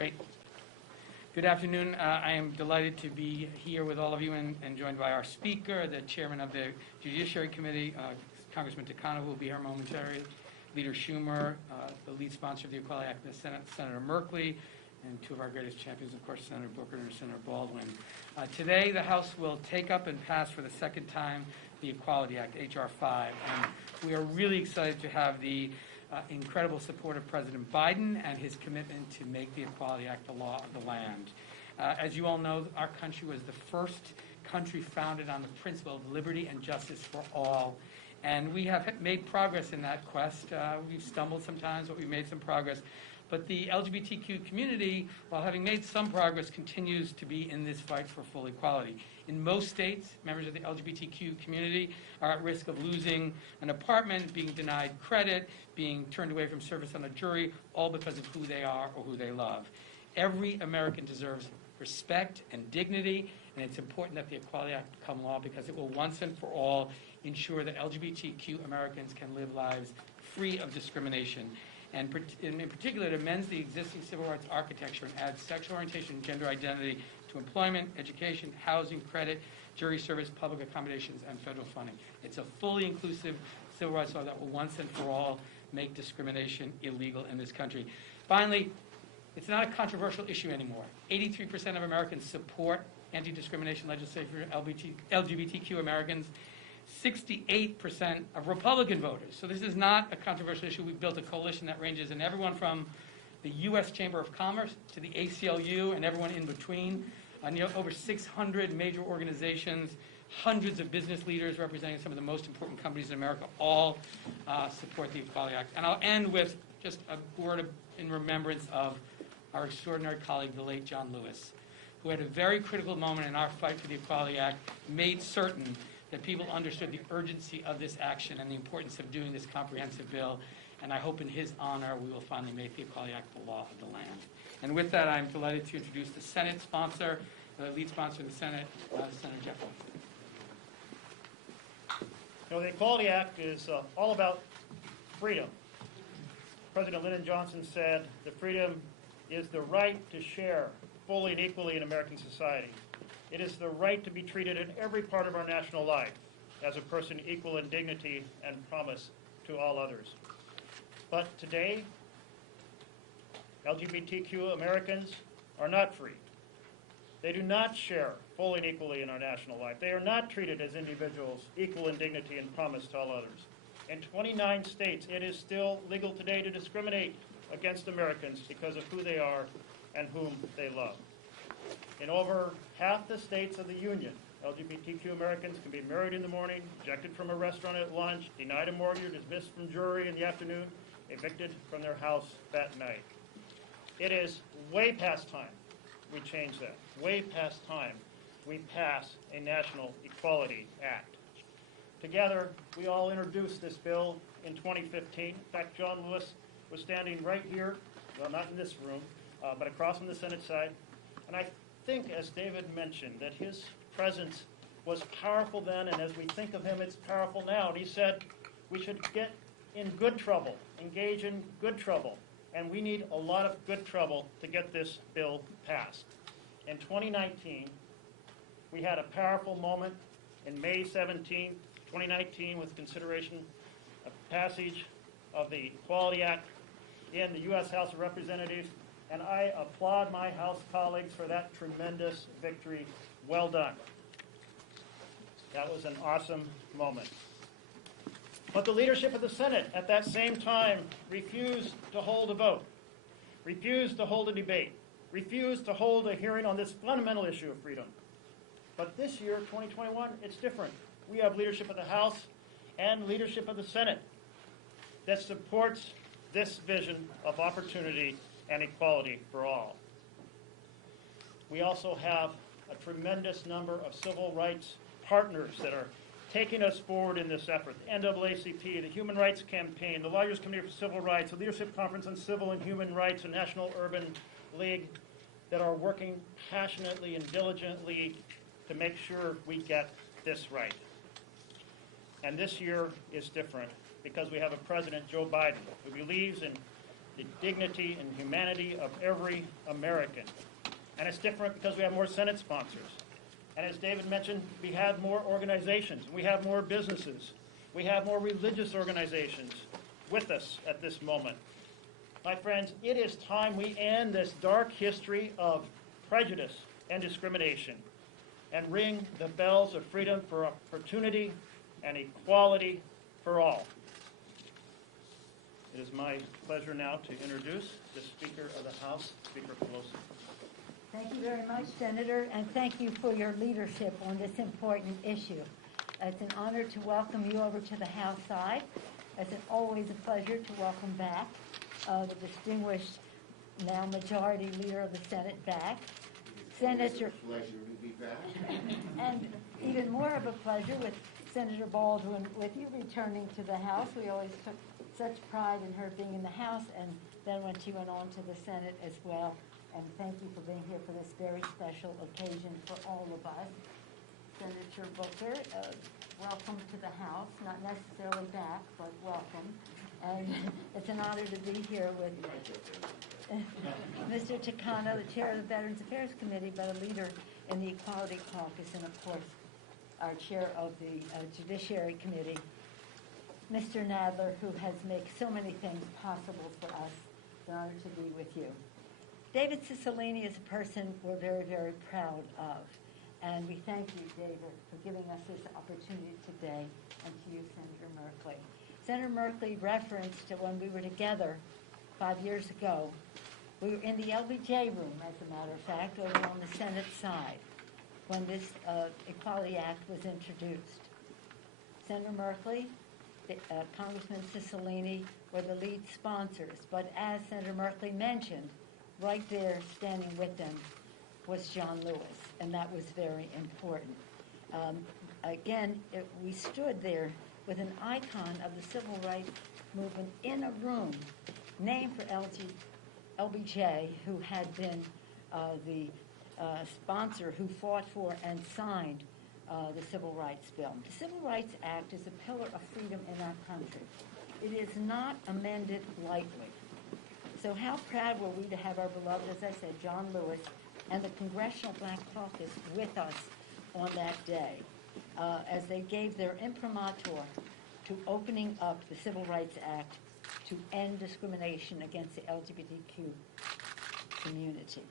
Great. Good afternoon. I am delighted to be here with all of you and joined by our speaker, the chairman of the Judiciary Committee, Congressman Cicilline, who will be here momentarily, Leader Schumer, the lead sponsor of the Equality Act in the Senate, Senator Merkley, and two of our greatest champions, of course, Senator Booker and Senator Baldwin. Today, the House will take up and pass for the second time the Equality Act, H.R. 5, and we are really excited to have the incredible support of President Biden and his commitment to make the Equality Act the law of the land. As you all know, our country was the first country founded on the principle of liberty and justice for all. And we have made progress in that quest. We've stumbled sometimes, but we've made some progress. But the LGBTQ community, while having made some progress, continues to be in this fight for full equality. In most states, members of the LGBTQ community are at risk of losing an apartment, being denied credit, being turned away from service on a jury, all because of who they are or who they love. Every American deserves respect and dignity, and it's important that the Equality Act become law because it will once and for all ensure that LGBTQ Americans can live lives free of discrimination. And in particular, it amends the existing civil rights architecture and adds sexual orientation and gender identity to employment, education, housing, credit, jury service, public accommodations, and federal funding. It's a fully inclusive civil rights law that will once and for all make discrimination illegal in this country. Finally, it's not a controversial issue anymore. 83% of Americans support anti-discrimination legislation for LGBTQ Americans. 68% of Republican voters. So this is not a controversial issue. We've built a coalition that ranges in everyone from the U.S. Chamber of Commerce to the ACLU and everyone in between. Over 600 major organizations, hundreds of business leaders representing some of the most important companies in America all support the Equality Act. And I'll end with just a word in remembrance of our extraordinary colleague, the late John Lewis, who at a very critical moment in our fight for the Equality Act made certain that people understood the urgency of this action and the importance of doing this comprehensive bill. And I hope in his honor we will finally make the Equality Act the law of the land. And with that, I'm delighted to introduce the Senate sponsor, the lead sponsor in the Senate, Senator Jeff Flake. The Equality Act is all about freedom. President Lyndon Johnson said the freedom is the right to share fully and equally in American society. It is the right to be treated in every part of our national life as a person equal in dignity and promise to all others. But today, LGBTQ Americans are not free. They do not share fully and equally in our national life. They are not treated as individuals equal in dignity and promise to all others. In 29 states, it is still legal today to discriminate against Americans because of who they are and whom they love. In over half the states of the Union, LGBTQ Americans can be married in the morning, ejected from a restaurant at lunch, denied a mortgage, dismissed from jury in the afternoon, evicted from their house that night. It is way past time we change that. Way past time we pass a National Equality Act. Together, we all introduced this bill in 2015. In fact, John Lewis was standing right here, well, not in this room, but across from the Senate side. And I think, as David mentioned, that his presence was powerful then, and as we think of him, it's powerful now. And he said we should get in good trouble, engage in good trouble, and we need a lot of good trouble to get this bill passed. In 2019, we had a powerful moment in May 17, 2019, with consideration of passage of the Equality Act in the U.S. House of Representatives. And I applaud my House colleagues for that tremendous victory. Well done. That was an awesome moment. But the leadership of the Senate at that same time refused to hold a vote, refused to hold a debate, refused to hold a hearing on this fundamental issue of freedom. But this year, 2021, it's different. We have leadership of the House and leadership of the Senate that supports this vision of opportunity and equality for all. We also have a tremendous number of civil rights partners that are taking us forward in this effort. The NAACP, the Human Rights Campaign, the Lawyers Committee for Civil Rights, the Leadership Conference on Civil and Human Rights, and National Urban League that are working passionately and diligently to make sure we get this right. And this year is different because we have a President, Joe Biden, who believes in the dignity and humanity of every American. And it's different because we have more Senate sponsors. And as David mentioned, we have more organizations. We have more businesses. We have more religious organizations with us at this moment. My friends, it is time we end this dark history of prejudice and discrimination and ring the bells of freedom for opportunity and equality for all. It is my pleasure now to introduce the Speaker of the House, Speaker Pelosi. Thank you very much, Senator, and thank you for your leadership on this important issue. It's an honor to welcome you over to the House side. It's always a pleasure to welcome back the distinguished, now Majority Leader of the Senate back. Senator, It's a pleasure to be back. and even more of a pleasure with Senator Baldwin with you returning to the House. We always took such pride in her being in the House, and then when she went on to the Senate as well. And thank you for being here for this very special occasion for all of us. Senator Booker, welcome to the House, not necessarily back, but welcome. And it's an honor to be here with Mr. Takano, the chair of the Veterans Affairs Committee, but a leader in the Equality Caucus, and of course, our chair of the Judiciary Committee, Mr. Nadler, who has made so many things possible for us. It's an honor to be with you. David Cicilline is a person we're very, very proud of. And we thank you, David, for giving us this opportunity today, and to you, Senator Merkley. Senator Merkley referenced to when we were together 5 years ago. We were in the LBJ room, as a matter of fact, over on the Senate side, when this Equality Act was introduced. Senator Merkley, Congressman Cicilline were the lead sponsors, but as Senator Merkley mentioned, right there standing with them was John Lewis, and that was very important. We stood there with an icon of the civil rights movement in a room named for LBJ, who had been the sponsor who fought for and signed the Civil Rights Bill. The Civil Rights Act is a pillar of freedom in our country. It is not amended lightly. So how proud were we to have our beloved, as I said, John Lewis, and the Congressional Black Caucus with us on that day as they gave their imprimatur to opening up the Civil Rights Act to end discrimination against the LGBTQ community.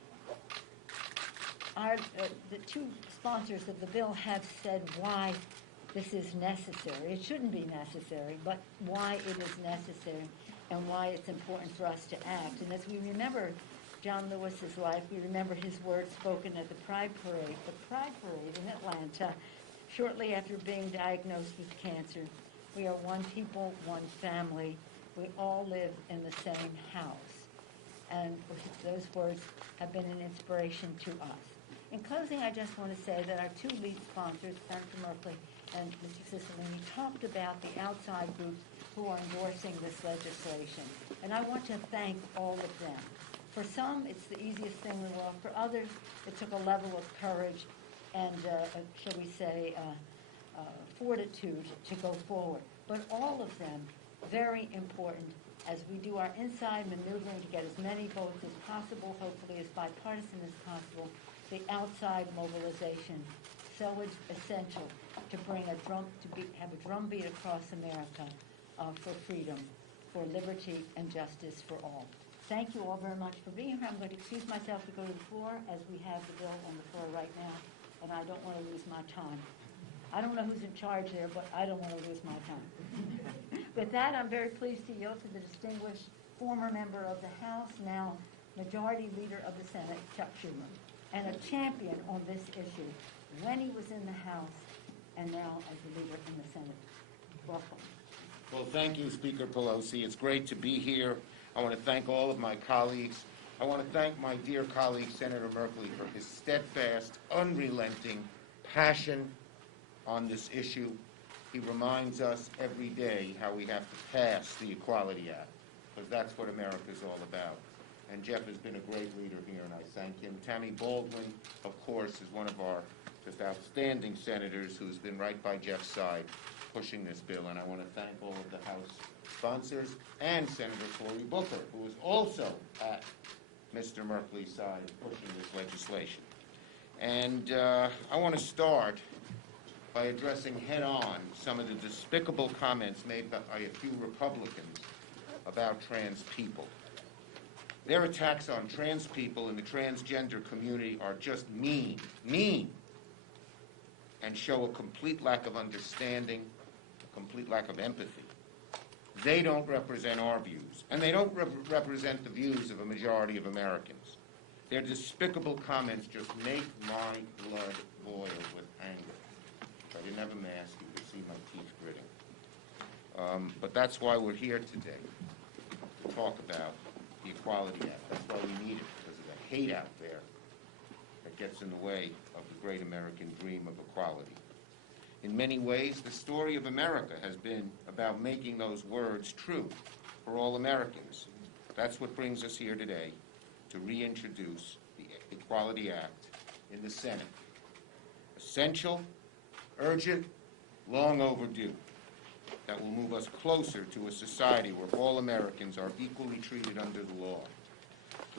The two sponsors of the bill have said why this is necessary. It shouldn't be necessary, but why it is necessary and why it's important for us to act. And as we remember John Lewis's life, we remember his words spoken at the Pride Parade in Atlanta, shortly after being diagnosed with cancer. We are one people, one family. We all live in the same house. And those words have been an inspiration to us. In closing, I just want to say that our two lead sponsors, Senator Merkley and Mr. Cicilline, talked about the outside groups who are endorsing this legislation. And I want to thank all of them. For some, it's the easiest thing in the world. For others, it took a level of courage and, shall we say, fortitude to go forward. But all of them, very important as we do our inside maneuvering to get as many votes as possible, hopefully as bipartisan as possible, the outside mobilization, so essential to bring have a drumbeat across America for freedom, for liberty and justice for all. Thank you all very much for being here. I'm going to excuse myself to go to the floor as we have the bill on the floor right now, and I don't want to lose my time. I don't know who's in charge there, but I don't want to lose my time. With that, I'm very pleased to yield to the distinguished former member of the House, now Majority Leader of the Senate, Chuck Schumer, and a champion on this issue when he was in the House and now as a leader in the Senate. Welcome. Well, thank you, Speaker Pelosi. It's great to be here. I want to thank all of my colleagues. I want to thank my dear colleague, Senator Merkley, for his steadfast, unrelenting passion on this issue. He reminds us every day how we have to pass the Equality Act, because that's what America's all about. And Jeff has been a great leader here, and I thank him. Tammy Baldwin, of course, is one of our just outstanding senators who's been right by Jeff's side pushing this bill, and I want to thank all of the House sponsors and Senator Cory Booker, who is also at Mr. Merkley's side pushing this legislation. And I want to start by addressing head-on some of the despicable comments made by a few Republicans about trans people. Their attacks on trans people in the transgender community are just mean, and show a complete lack of understanding, a complete lack of empathy. They don't represent our views, and they don't represent the views of a majority of Americans. Their despicable comments just make my blood boil with anger. If I didn't have a mask, you could see my teeth gritting. But that's why we're here today, to talk about the Equality Act. That's why we need it, because of the hate out there that gets in the way of the great American dream of equality. In many ways, the story of America has been about making those words true for all Americans. That's what brings us here today, to reintroduce the Equality Act in the Senate. Essential, urgent, long overdue, that will move us closer to a society where all Americans are equally treated under the law.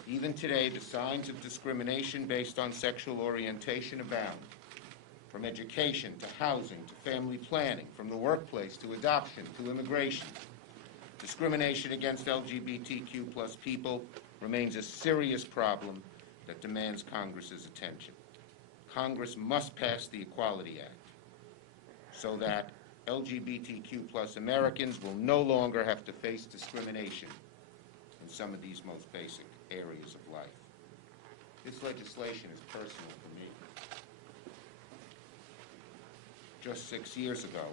Even today, the signs of discrimination based on sexual orientation abound. From education to housing to family planning, from the workplace to adoption to immigration. Discrimination against LGBTQ plus people remains a serious problem that demands Congress's attention. Congress must pass the Equality Act so that LGBTQ plus Americans will no longer have to face discrimination in some of these most basic areas of life. This legislation is personal for me. Just 6 years ago,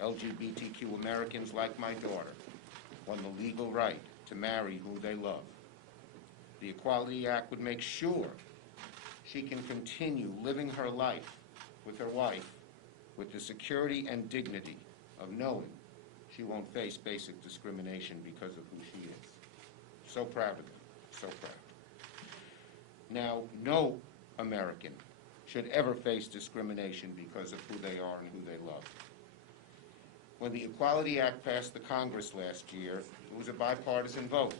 LGBTQ Americans like my daughter won the legal right to marry who they love. The Equality Act would make sure she can continue living her life with her wife with the security and dignity of knowing she won't face basic discrimination because of who she is. So proud of them, so proud. Now, no American should ever face discrimination because of who they are and who they love. When the Equality Act passed the Congress last year, it was a bipartisan vote.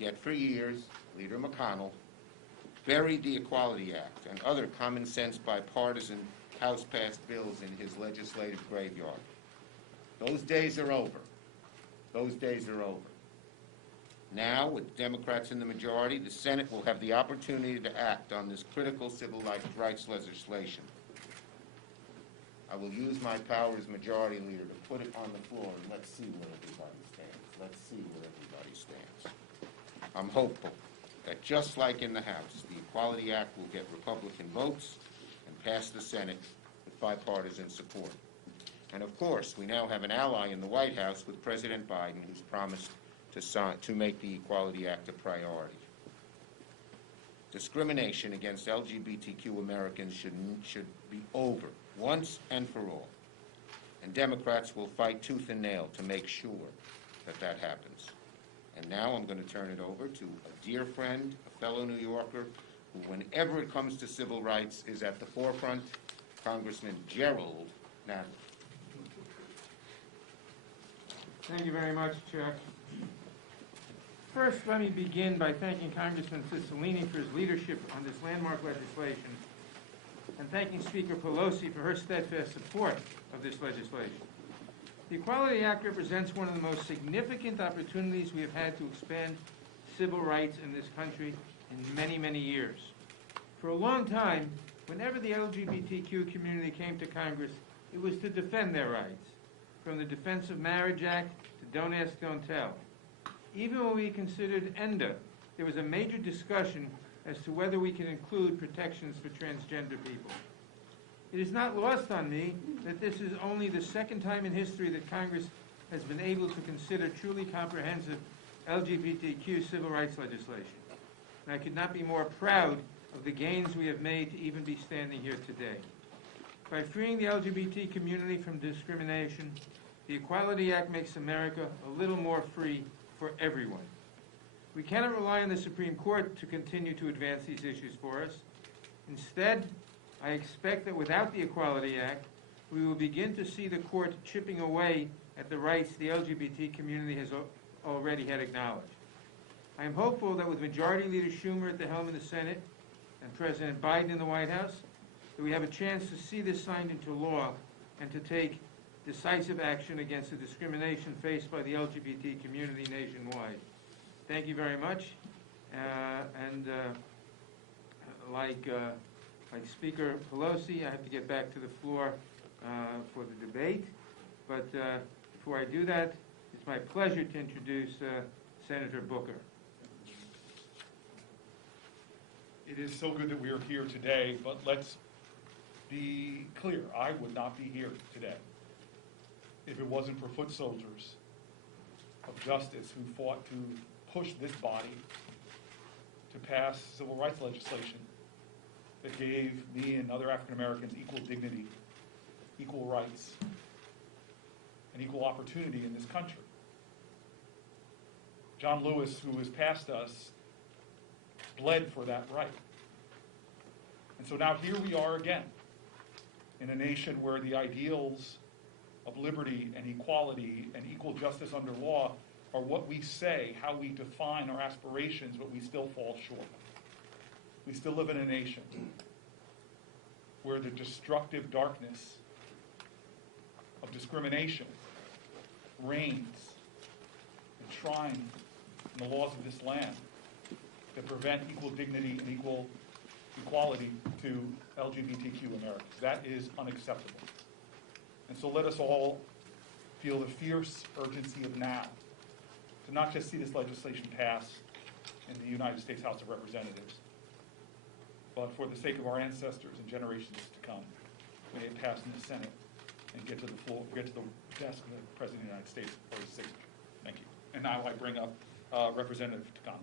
Yet for years, Leader McConnell buried the Equality Act and other common-sense bipartisan House-passed bills in his legislative graveyard. Those days are over. Those days are over. Now, with Democrats in the majority, the Senate will have the opportunity to act on this critical civil rights legislation. I will use my power as majority leader to put it on the floor, and let's see where everybody stands. Let's see where everybody stands. I'm hopeful that just like in the House, the Equality Act will get Republican votes and pass the Senate with bipartisan support. And of course, we now have an ally in the White House with President Biden, who's promised to make the Equality Act a priority. Discrimination against LGBTQ Americans should be over once and for all. And Democrats will fight tooth and nail to make sure that that happens. And now I'm going to turn it over to a dear friend, a fellow New Yorker, who whenever it comes to civil rights is at the forefront, Congressman Gerald Nadler. Thank you very much, Chuck. First, let me begin by thanking Congressman Cicilline for his leadership on this landmark legislation, and thanking Speaker Pelosi for her steadfast support of this legislation. The Equality Act represents one of the most significant opportunities we have had to expand civil rights in this country in many, many years. For a long time, whenever the LGBTQ community came to Congress, it was to defend their rights, from the Defense of Marriage Act to Don't Ask, Don't Tell. Even when we considered ENDA, there was a major discussion as to whether we can include protections for transgender people. It is not lost on me that this is only the second time in history that Congress has been able to consider truly comprehensive LGBTQ civil rights legislation. And I could not be more proud of the gains we have made to even be standing here today. By freeing the LGBT community from discrimination, the Equality Act makes America a little more free for everyone. We cannot rely on the Supreme Court to continue to advance these issues for us. Instead, I expect that without the Equality Act, we will begin to see the court chipping away at the rights the LGBT community has already had acknowledged. I am hopeful that with Majority Leader Schumer at the helm of the Senate and President Biden in the White House, that we have a chance to see this signed into law and to take decisive action against the discrimination faced by the LGBT community nationwide. Thank you very much. Like Speaker Pelosi, I have to get back to the floor for the debate. But before I do that, it's my pleasure to introduce Senator Booker. It is so good that we are here today, but let's be clear. I would not be here today if it wasn't for foot soldiers of justice who fought to push this body to pass civil rights legislation that gave me and other African Americans equal dignity, equal rights, and equal opportunity in this country. John Lewis, who has passed us, bled for that right. And so now here we are again, in a nation where the ideals of liberty and equality and equal justice under law are what we say, how we define our aspirations, but we still fall short. We still live in a nation where the destructive darkness of discrimination reigns enshrined in the laws of this land that prevent equal dignity and equal equality to LGBTQ Americans. That is unacceptable. And so let us all feel the fierce urgency of now to not just see this legislation pass in the United States House of Representatives, but for the sake of our ancestors and generations to come, may it pass in the Senate and get to the floor, get to the desk of the President of the United States for his signature. Thank you. And now I bring up Representative Takano.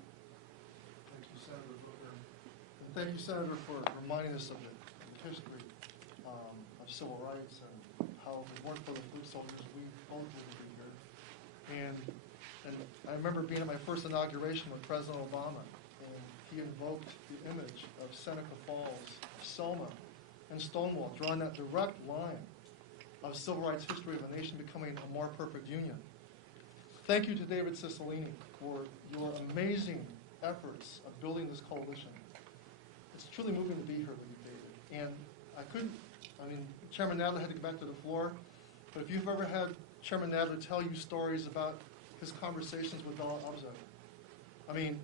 Thank you, Senator Booker. And thank you, Senator, for reminding us of the history of civil rights and how if it weren't for the foot soldiers, we both wouldn't be here. And I remember being at my first inauguration with President Obama, and he invoked the image of Seneca Falls, Selma, and Stonewall, drawing that direct line of civil rights history of a nation becoming a more perfect union. Thank you to David Cicilline for your amazing efforts of building this coalition. It's truly moving to be here with you, David. And Chairman Nadler had to get back to the floor, but if you've ever had Chairman Nadler tell you stories about his conversations with Bella Abzug.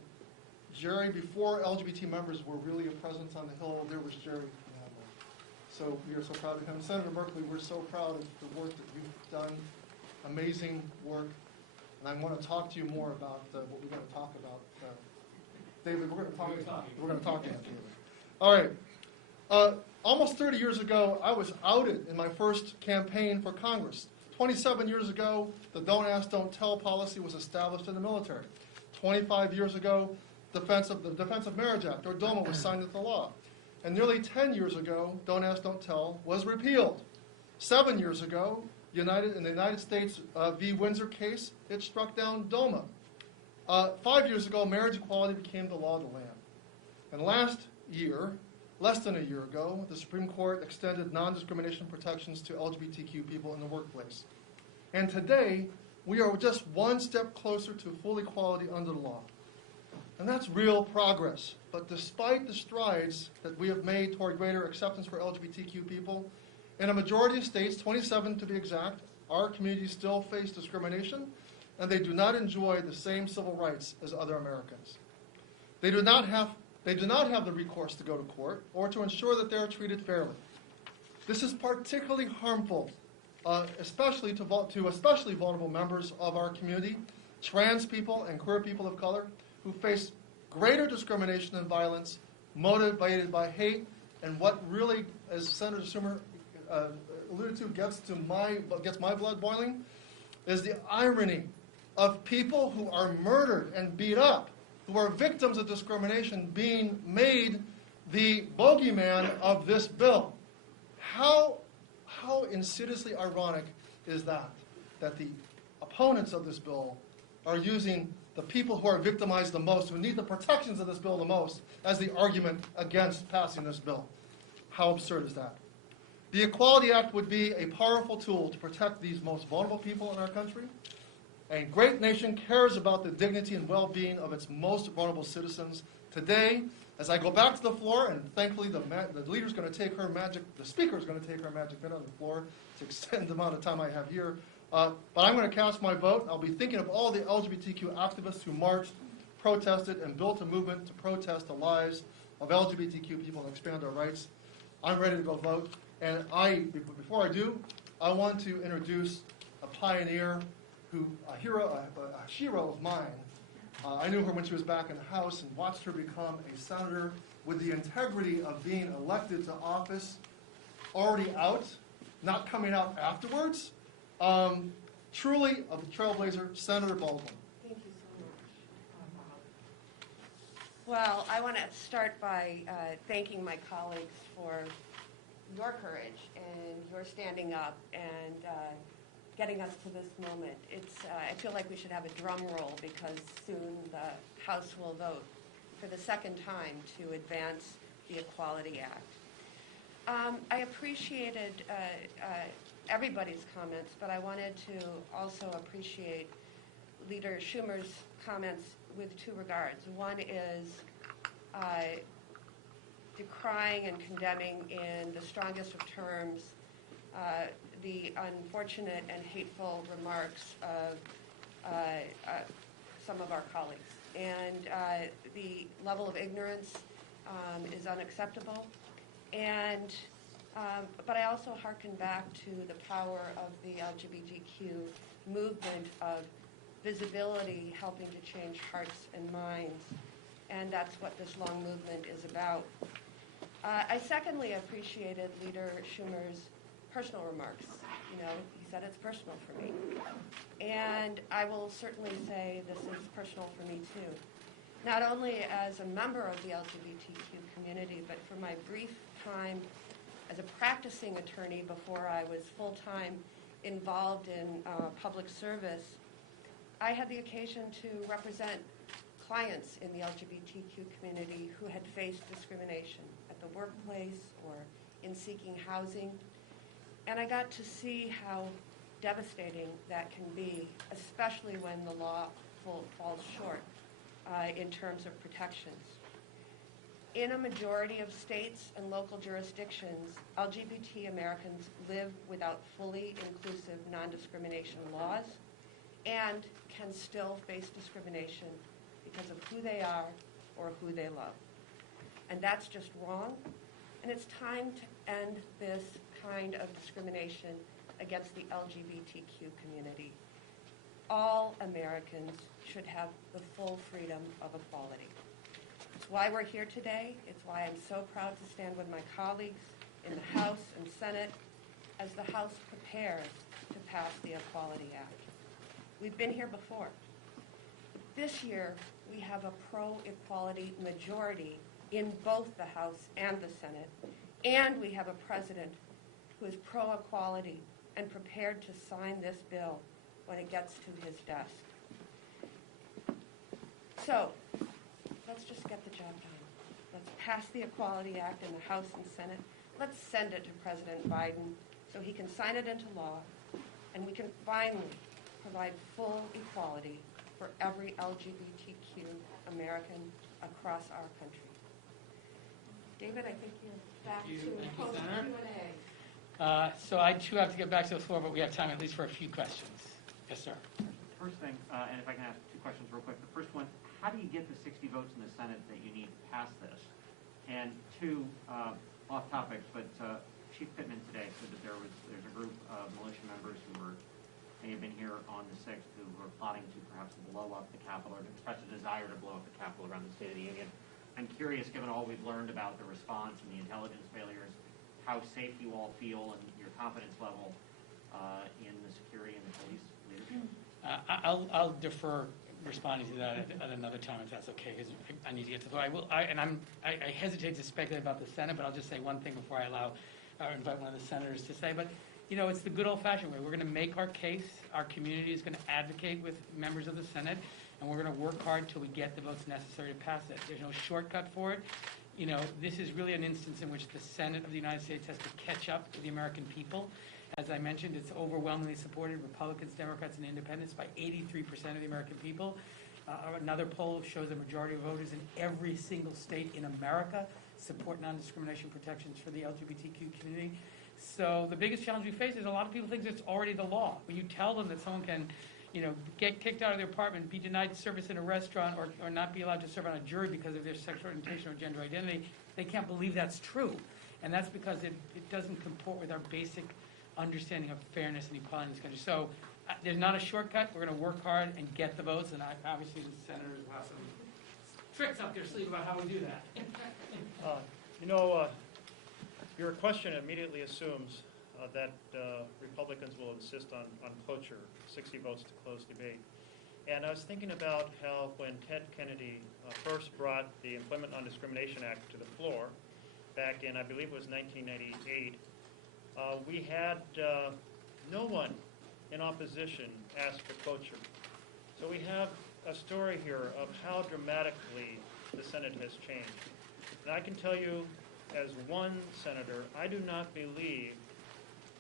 Jerry, before LGBT members were really a presence on the Hill, there was Jerry Nadler. So we are so proud of him. Senator Merkley, we're so proud of the work that you've done. Amazing work. And I want to talk to you more about what we're going to talk about. David, we're going to talk to you, David. All right. Almost 30 years ago, I was outed in my first campaign for Congress. 27 years ago, the Don't Ask, Don't Tell policy was established in the military. 25 years ago, the Defense of Marriage Act, or DOMA, was signed into law. And nearly 10 years ago, Don't Ask, Don't Tell was repealed. 7 years ago, in the United States v. Windsor case, it struck down DOMA. 5 years ago, marriage equality became the law of the land. And less than a year ago, the Supreme Court extended non-discrimination protections to LGBTQ people in the workplace. And today, we are just one step closer to full equality under the law. And that's real progress. But despite the strides that we have made toward greater acceptance for LGBTQ people, in a majority of states, 27 to be exact, our communities still face discrimination, and they do not enjoy the same civil rights as other Americans. They do not have the recourse to go to court or to ensure that they are treated fairly. This is particularly harmful, especially to especially vulnerable members of our community, trans people and queer people of color, who face greater discrimination and violence motivated by hate, and what really, as Senator Schumer alluded to, gets my blood boiling, is the irony of people who are murdered and beat up, who are victims of discrimination, being made the bogeyman of this bill. How insidiously ironic is that the opponents of this bill are using the people who are victimized the most, who need the protections of this bill the most, as the argument against passing this bill. How absurd is that? The Equality Act would be a powerful tool to protect these most vulnerable people in our country. A great nation cares about the dignity and well-being of its most vulnerable citizens. Today, as I go back to the floor, and thankfully the leader's going to take her magic, the speaker's going to take her magic minute on the floor to extend the amount of time I have here. But I'm going to cast my vote. I'll be thinking of all the LGBTQ activists who marched, protested, and built a movement to protest the lives of LGBTQ people and expand our rights. I'm ready to go vote. And before I do, I want to introduce a pioneer, a hero of mine. I knew her when she was back in the House and watched her become a senator with the integrity of being elected to office, already out, not coming out afterwards. Truly a trailblazer, Senator Baldwin. Thank you so much. Well, I want to start by thanking my colleagues for your courage and your standing up and getting us to this moment. I feel like we should have a drum roll because soon the House will vote for the second time to advance the Equality Act. I appreciated everybody's comments, but I wanted to also appreciate Leader Schumer's comments with two regards. One is decrying and condemning in the strongest of terms the unfortunate and hateful remarks of some of our colleagues. And the level of ignorance is unacceptable. And but I also hearken back to the power of the LGBTQ movement of visibility helping to change hearts and minds. And that's what this long movement is about. I secondly appreciated Leader Schumer's personal remarks. You know, he said it's personal for me. And I will certainly say this is personal for me too. Not only as a member of the LGBTQ community, but for my brief time as a practicing attorney before I was full-time involved in public service, I had the occasion to represent clients in the LGBTQ community who had faced discrimination at the workplace or in seeking housing. And I got to see how devastating that can be, especially when the law falls short in terms of protections. In a majority of states and local jurisdictions, LGBT Americans live without fully inclusive non-discrimination laws and can still face discrimination because of who they are or who they love. And that's just wrong. And it's time to end this kind of discrimination against the LGBTQ community. All Americans should have the full freedom of equality. It's why we're here today. It's why I'm so proud to stand with my colleagues in the House and Senate as the House prepares to pass the Equality Act. We've been here before. This year, we have a pro-equality majority in both the House and the Senate, and we have a president who is pro-equality and prepared to sign this bill when it gets to his desk. So, let's just get the job done. Let's pass the Equality Act in the House and Senate. Let's send it to President Biden so he can sign it into law, and we can finally provide full equality for every LGBTQ American across our country. David, I think you're back to post Q&A. So I too have to get back to the floor, but we have time at least for a few questions. Yes, sir. First thing, and if I can ask two questions real quick. The first one, how do you get the 60 votes in the Senate that you need to pass this? And two, off topics, but Chief Pittman today said that there's a group of militia members who may have been here on the 6th who were plotting to perhaps blow up the Capitol or express a desire to blow up the Capitol around the State of the Union. I'm curious, given all we've learned about the response and the intelligence failures, how safe you all feel and your confidence level in the security and the police leadership. I'll defer responding to that at another time if that's okay, because I need to get to the floor. I hesitate to speculate about the Senate, but I'll just say one thing before I invite one of the senators to say. But you know, it's the good old-fashioned way. We're going to make our case. Our community is going to advocate with members of the Senate, and we're going to work hard until we get the votes necessary to pass it. There's no shortcut for it. You know, this is really an instance in which the Senate of the United States has to catch up to the American people. As I mentioned, it's overwhelmingly supported, Republicans, Democrats, and Independents, by 83% of the American people. Another poll shows a majority of voters in every single state in America support non-discrimination protections for the LGBTQ community. So the biggest challenge we face is a lot of people think it's already the law. When you tell them that someone can, you know, get kicked out of their apartment, be denied service in a restaurant, or not be allowed to serve on a jury because of their sexual orientation or gender identity, they can't believe that's true. And that's because it doesn't comport with our basic understanding of fairness and equality in this country. So there's not a shortcut. We're going to work hard and get the votes, and obviously the senators will have some tricks up their sleeve about how we do that. You know, your question immediately assumes that Republicans will insist on cloture, 60 votes to close debate. And I was thinking about how when Ted Kennedy first brought the Employment Non-Discrimination Act to the floor, back in, I believe it was 1998, we had no one in opposition ask for cloture. So we have a story here of how dramatically the Senate has changed. And I can tell you, as one senator, I do not believe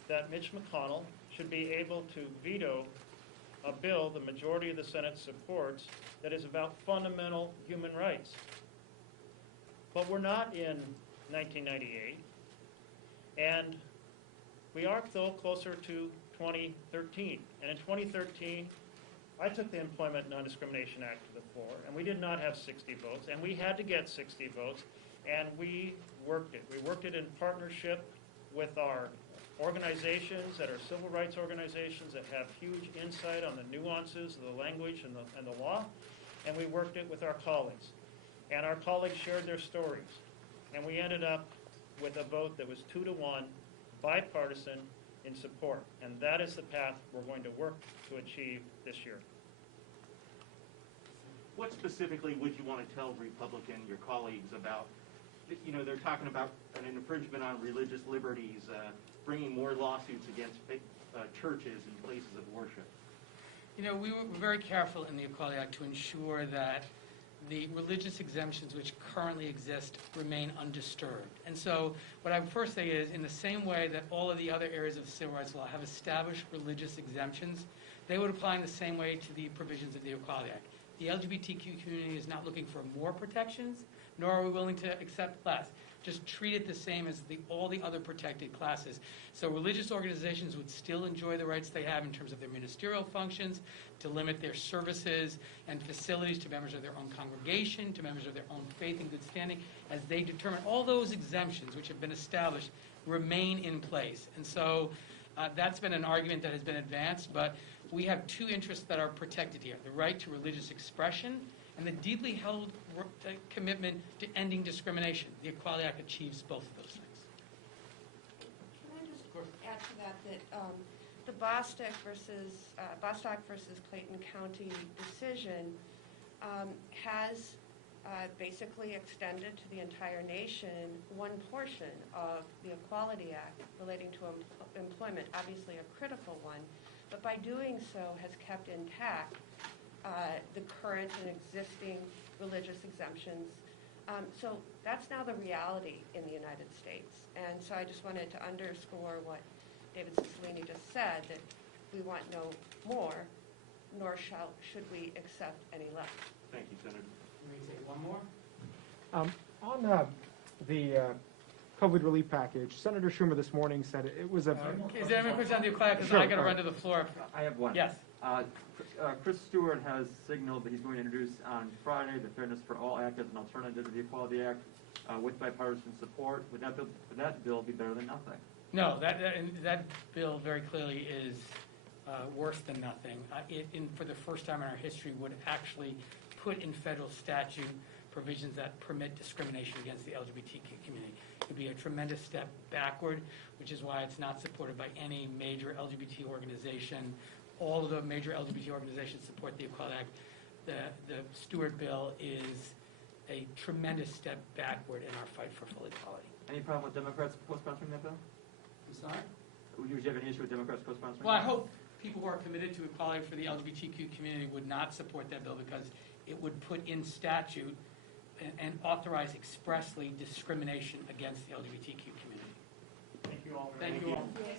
that Mitch McConnell should be able to veto a bill the majority of the Senate supports that is about fundamental human rights. But we're not in 1998, and we are, though, closer to 2013. And in 2013, I took the Employment Non-Discrimination Act to the floor, and we did not have 60 votes, and we had to get 60 votes, and we worked it. We worked it in partnership with our organizations that are civil rights organizations that have huge insight on the nuances of the language and the law, and we worked it with our colleagues. And our colleagues shared their stories, and we ended up with a vote that was 2-1, bipartisan, in support. And that is the path we're going to work to achieve this year. What specifically would you want to tell your colleagues about? You know, they're talking about an infringement on religious liberties, bringing more lawsuits against churches and places of worship. You know, we were very careful in the Equality Act to ensure that the religious exemptions which currently exist remain undisturbed. And so what I would first say is, in the same way that all of the other areas of civil rights law have established religious exemptions, they would apply in the same way to the provisions of the Equality Act. The LGBTQ community is not looking for more protections, nor are we willing to accept less. Just treat it the same as all the other protected classes. So religious organizations would still enjoy the rights they have in terms of their ministerial functions, to limit their services and facilities to members of their own congregation, to members of their own faith and good standing, as they determine. All those exemptions which have been established remain in place. And so that's been an argument that has been advanced, but we have two interests that are protected here: the right to religious expression and the deeply held commitment to ending discrimination. The Equality Act achieves both of those things. Can I just add to that the Bostock versus Clayton County decision has basically extended to the entire nation one portion of the Equality Act relating to employment, obviously a critical one, but by doing so has kept intact the current and existing religious exemptions. So that's now the reality in the United States. And so I just wanted to underscore what David Cicilline just said, that we want no more, nor should we accept any less. Thank you, Senator. Let me say one more. On the COVID relief package, Senator Schumer this morning said it was a... Is there any question on the Equality Act? Because Sure, I got to all run right. to the floor. I have one. Yes. Chris Stewart has signaled that he's going to introduce on Friday the Fairness for All Act as an alternative to the Equality Act with bipartisan support. Would that bill be better than nothing? No, that bill very clearly is worse than nothing. For the first time in our history, would actually put in federal statute provisions that permit discrimination against the LGBTQ community. It would be a tremendous step backward, which is why it's not supported by any major LGBT organization. All of the major LGBT organizations support the Equality Act. The Stewart bill is a tremendous step backward in our fight for full equality. Any problem with Democrats co-sponsoring that bill? I'm sorry? Would you have any issue with Democrats co-sponsoring? Well, I hope people who are committed to equality for the LGBTQ community would not support that bill, because it would put in statute and authorize expressly discrimination against the LGBTQ community. Thank you all. Thank you all.